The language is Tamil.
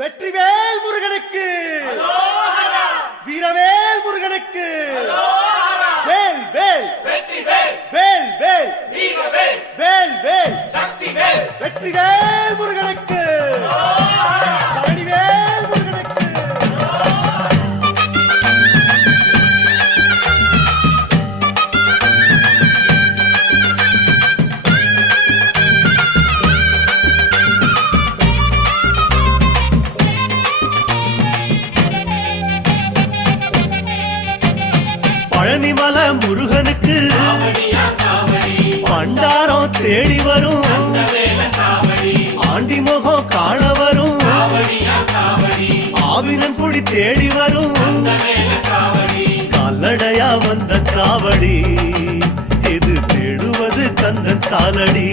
வெற்றிவேல் முருகனுக்கு, வீரவேல் முருகனுக்கு, வேல் வேல் வேல் வேல் வேல் வேல் வெற்றிவேல் முருகனுக்கு, பழனிவேல் முருகனுக்கு. பழனிமல முருகனுக்கு பண்டாரம் தேடி வரும், ஆண்டி முகம் காண வரும், ஆவினன் குடி தேடி வரும், கால்நடையா வந்த காவடி இது தேடுவது கந்தன் காலடி.